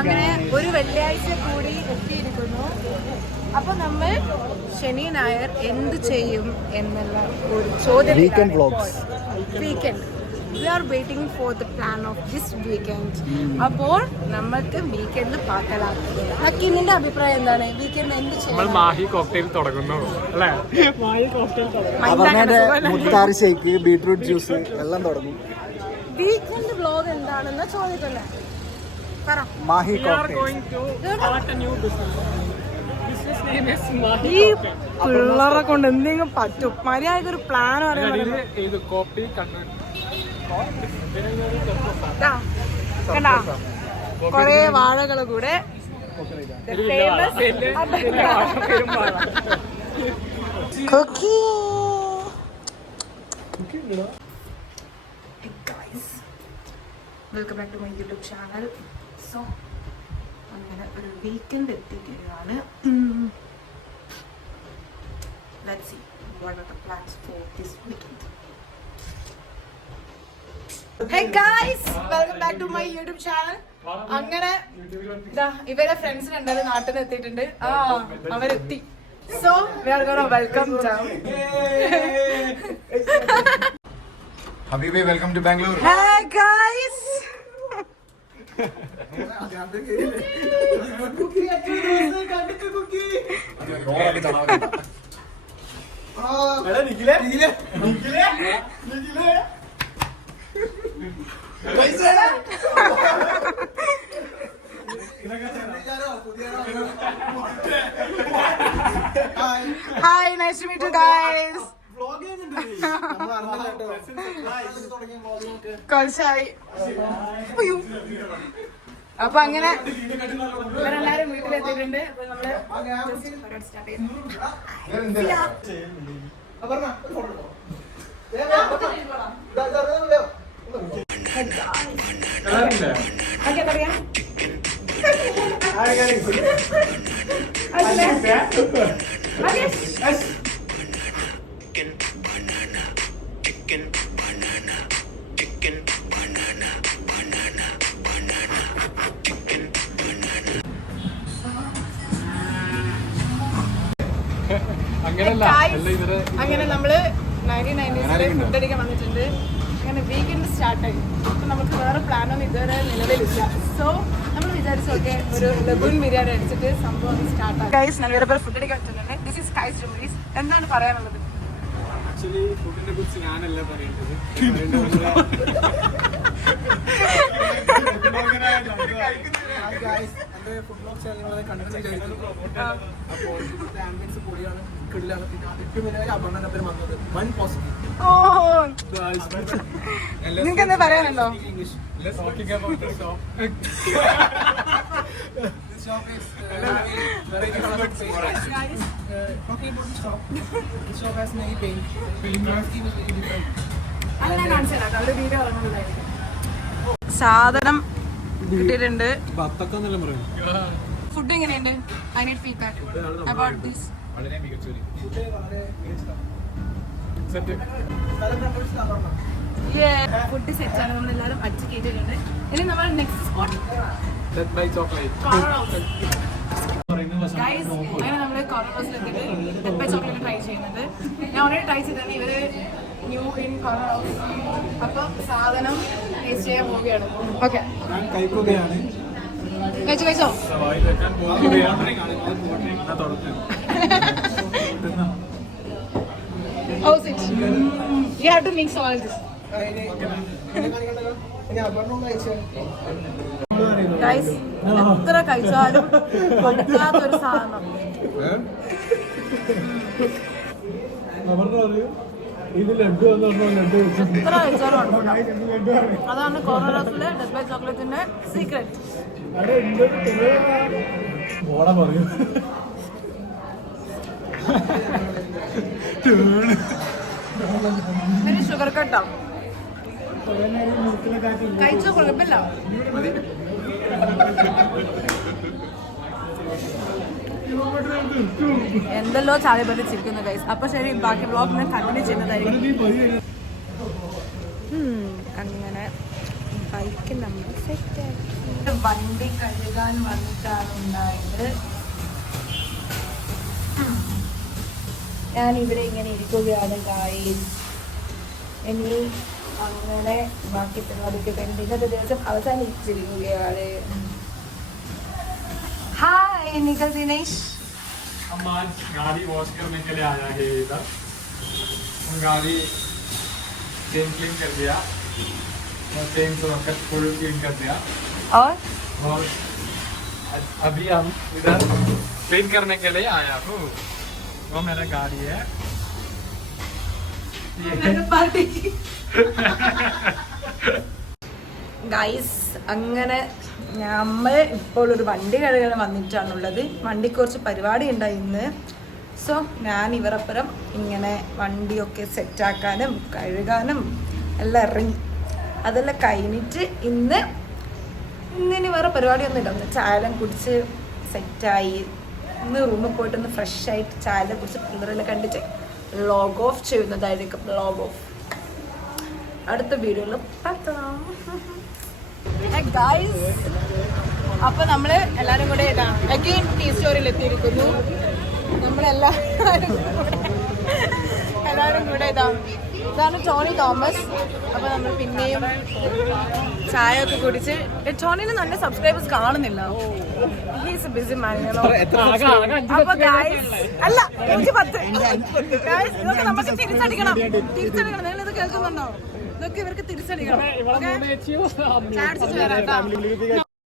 അങ്ങനെ ഒരു വെള്ളിയാഴ്ച കൂടി എത്തിയിരിക്കുന്നു. അപ്പൊ നമ്മൾ ശനി ഞായർ എന്ത് ചെയ്യും എന്നുള്ള ഒരു ചോദ്യം. Weekend we are waiting for the plan of this weekend. അപ്പോൾ നമുക്ക് വീക്കെൻഡ് പാക്കലാണ്. ഹക്കീമിന്റെ അഭിപ്രായം എന്താണ്? വീക്കെൻഡ് എന്ത് ചെയ്യും? മാഹി കോക്ടെയിൽ തുടങ്ങുന്നു അല്ലേ? മുത്താറി ഷേക്ക്, ബീട്രൂട്ട് ജ്യൂസ് എല്ലാം തുടങ്ങും. വീക്കെൻഡ് വ്ലോഗ് എന്താണെന്ന് ചോദിക്കല്ലേ? പറ. മാഹി ഈ പിള്ളേരെ കൊണ്ട് എന്തെങ്കിലും പറ്റും. മര്യാദക്ക് ഒരു പ്ലാൻ കണ്ടാ കൊറേ വാഴകള് കൂടെ welcome back to my YouTube channel. So അങ്ങനെ ഒരു വീക്കെൻഡ് എത്തിക്കുകയാണ്. Let's see what are the plans for this weekend. Hey guys, welcome back to my YouTube channel. അങ്ങനെ ഇവരെ ഫ്രണ്ട്സ് രണ്ടാലും നാട്ടിൽ നിന്ന് എത്തിയിട്ടുണ്ട്. അവരെത്തി. So we are gonna welcome them. Habibi, welcome to Bangalore. Hey guys. Hi, nice to meet you guys. അപ്പൊ അങ്ങനെ ഇവരെല്ലാരും വീട്ടിലെത്തിയിട്ടുണ്ട്. അങ്ങനെ നമ്മള് 1990s ഫുഡ് അടിക്കാൻ വന്നിട്ടുണ്ട്. അങ്ങനെ വീക്കെൻഡ് സ്റ്റാർട്ടായി. അപ്പൊ നമുക്ക് വേറെ പ്ലാനൊന്നും ഇതുവരെ നിലവിലില്ല. സോ നമ്മൾ വിചാരിച്ചു ഓക്കെ ഒരു ലബൂൺ ബിരിയാണി അടിച്ചിട്ട് സംഭവം സ്റ്റാർട്ടായി. ഗൈസ് നല്ലൊരു ഫുഡ് അടിക്കാൻ പറ്റുന്നുണ്ട്. ദിസ് ഈസ് കൈസ് ജുമീസ്. എന്താണ് പറയാനുള്ളത്? ആക്ച്വലി ഫുഡിനെ കുറിച്ച് ഞാനല്ല പറയേണ്ടത്. ഫുഡ് ബ്ലോഗ് ചാനൽ കണ്ടിട്ടുണ്ടായിരുന്നു. അപ്പോൾ ആംബിയൻസ് പൊളിയാണ്, കിടിലാണ്. പിന്നെ ഏറ്റവും വലിയ അപകടം പേര് വന്നത് വൺ പോസിറ്റീവ്. നിങ്ങൾക്ക് എന്താ പറയാനുണ്ടോ? Let's talking about the shop. This shop is very different space. Guys, Talking about the shop, this shop has many paint. അത് ഞാൻ കാണിച്ചുതരാം. ഒരു വീഡിയോ ഇറങ്ങുന്നതായിരിക്കും. സാധനം കിട്ടിയിട്ടുണ്ട്. ഫുഡ് എങ്ങനെയുണ്ട്? I need feedback about this. വളരെ മികച്ചൊരു ഫുഡ് സെറ്റ് ആണ്. നമ്മളെല്ലാവരും അടിച്ച് കയറ്റിയിട്ടുണ്ട്. ഇനി നമ്മൾ നെക്സ്റ്റ് സ്പോട്ട് ഗൈസ്. അങ്ങനെ നമ്മൾ കോർണർ ഹൗസിലെത്തിയിട്ട് ഡെഡ് ബൈ ചോക്ലേറ്റ് ട്രൈ ചെയ്യുന്നത്. ഞാൻ ഓൾറെഡി ട്രൈ ചെയ്തതാണ്. ഇവര് ന്യൂ ഇൻ കോർണർ ഹൗസ്. അപ്പൊ സാധനം ടേസ്റ്റ് ചെയ്യാൻ പോവുകയാണ്. ഓക്കെ, കഴിച്ചോ? How's it? You have to mix all this. Guys, എത്ര കഴിച്ചാലും പറ്റാത്തൊരു സാധനം. എത്ര കഴിച്ചാലും ഉണ്ടോ? അതാണ് കോർണർ ഹൗസിലെ ഡെഡ് ബൈ ചോക്ലേറ്റിന്റെ സീക്രട്ട്. ഷുഗർ കട്ടാവും. കഴിച്ചോ, കുഴപ്പമില്ല. എന്തെല്ലോ ചായ പറ്റിച്ചിരിക്കുന്നു ഗൈസ്. അപ്പൊ ശരി, ബാക്കി വ്ളോഗ് ഞാൻ കണ്ടിന്യൂ ചെയ്യുന്നതായിരിക്കും. അങ്ങനെ ബൈക്ക് നമ്മൾ സെറ്റാക്കി. വണ്ടി കഴുകാൻ വന്നിട്ടാണ് ഉണ്ടായത്. ഞാനിവിടെ ഇങ്ങനെ ഇരിക്കുകയാണ് ഗായ്സ്. ഇനി അങ്ങനെ ബാക്കി പരിപാടിക്ക് വേണ്ടി ഇന്നത്തെ ദിവസം അവസാനിച്ചിരിക്കുകയാണ്. ഹായ് നിഖിൽ ദിനേശ്. हम आज गाड़ी वॉश करने के लिए आया है इधर. गाड़ी चेन क्लीन कर दिया और चेन को फुल क्लीन कर दिया और अभी हम इधर क्लीन करने के लिए आया हूँ. वो मेरा गाड़ी है. ഗൈസ് അങ്ങനെ നമ്മൾ ഇപ്പോൾ ഒരു വണ്ടി കഴുകാൻ വന്നിട്ടാണുള്ളത്. വണ്ടിക്ക് കുറച്ച് പരിപാടി ഉണ്ടായി ഇന്ന്. സോ ഞാൻ ഇവരപ്പുറം ഇങ്ങനെ വണ്ടിയൊക്കെ സെറ്റാക്കാനും കഴുകാനും എല്ലാം ഇറങ്ങി. അതെല്ലാം കഴിഞ്ഞിട്ട് ഇന്നിനി വേറെ പരിപാടിയൊന്നുമില്ല. ഒന്ന് ചായയെല്ലാം കുടിച്ച് സെറ്റായി. ഇന്ന് റൂമിൽ പോയിട്ടൊന്ന് ഫ്രഷ് ആയിട്ട് ചായയെല്ലാം കുടിച്ച് പിള്ളേരെല്ലാം കണ്ടിട്ട് ലോഗ് ഓഫ് ചെയ്യുന്നതായിരിക്കും. ലോഗ് ഓഫ് അടുത്ത വീഡിയോയിൽ பார்க்கலாம். ഗൈസ് അപ്പൊ നമ്മള് എല്ലാരും കൂടെ അഗൈൻ ടീ സ്റ്റോറിൽ എത്തിയിരിക്കുന്നു. എല്ലാരും കൂടെ ഇതാണ് ടോണി തോമസ്. അപ്പൊ നമ്മൾ പിന്നെയും ചായ ഒക്കെ കുടിച്ച് ടോണിന് നല്ല സബ്സ്ക്രൈബേഴ്സ് കാണുന്നില്ല. He's busy man. അപ്പൊ ഗൈസ് അല്ല 10 ഗൈസ് ഇതൊക്കെ നമുക്ക് തിരിച്ചടിക്കണം. നിങ്ങളിത് കേൾക്കുന്നുണ്ടോ? ഇതൊക്കെ ഇവർക്ക് തിരിച്ചടിക്കണം. ചാടിച്ചിട്ട് വരാം.